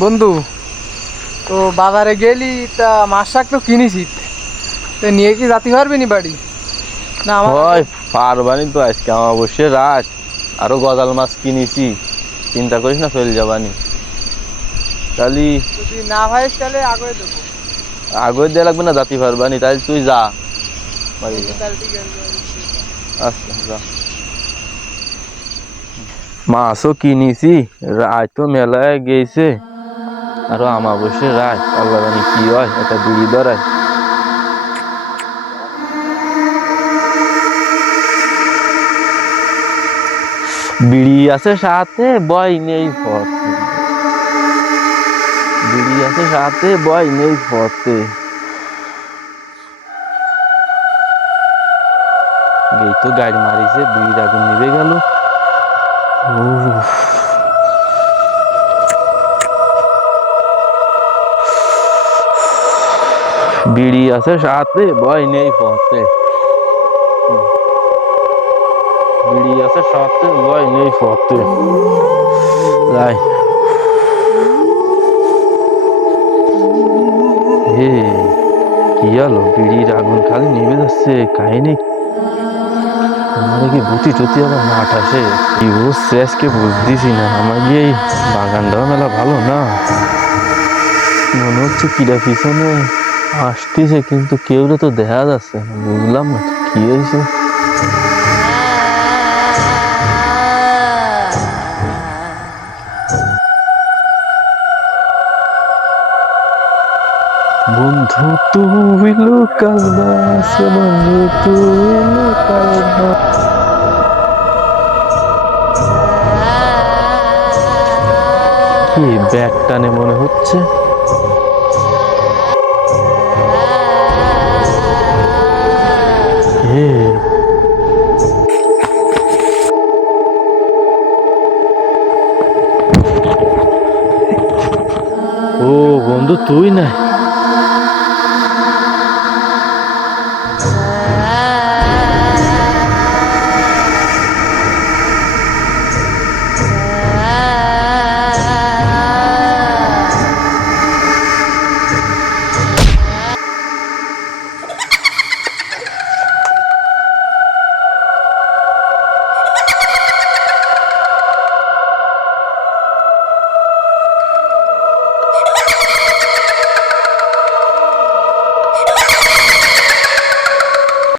বন্ধু, তো বাজারে গেলি তা মাছ শাক তো কিনিস, তো নিয়ে কি যাতে পারবি নি বাড়ি? না আমার হয় পারবানি তো, আজকে আমার অবশ্যই রাত। আরো গজাল মাছ কিনেছি, চিন্তা করিস না, চলে যাবানি। তাহলে যদি না ভাইস তাহলে আগে দেবো। আগে দেওয়া লাগবে না, জাতি পারবানি, তাহলে তুই যা বাড়ি বন্ধু যা। তাহলে ঠিক আছে। আচ্ছা যা। মাছও কিনেছি, রাত তো মেলায় গেছে। আরো আমার অবশ্যই রাত, আল্লাহ জানি কি হয়, এটা বিড়ি ধরায়। বিড়ি আছে সাথে, বয় নেই পথে। বিড়ি আছে সাথে, বয় নেই পথে। এই তো গাড়ি মারিছে, বিড়ির আগুন নিভে গেল। বিড়ি আছে সাথে, বয় নেই পথে। বিড়ি আছে সাথে, বয় নেই পথে। রাই হে, কি হলো? বিড়ির আগুন খালি নিভে যাচ্ছে, কাহিনী আমার কি বুটি টুতি আবার মাঠ আসে? কি হচ্ছে আজকে বুঝতেছি না। আমার কি এই বাগানটাও মেলা ভালো না, মনে হচ্ছে কিরা পিছনে আসতেছে, কিন্তু কেউ তো দেখা যাচ্ছে না। বুঝলাম না কি হয়েছে। বন্ধু তুই লোকাল বাস, বন্ধু তুই লোকাল বাস। কি ব্যাগ টানে মনে হচ্ছে। হে, ও বন্ধু তুই না?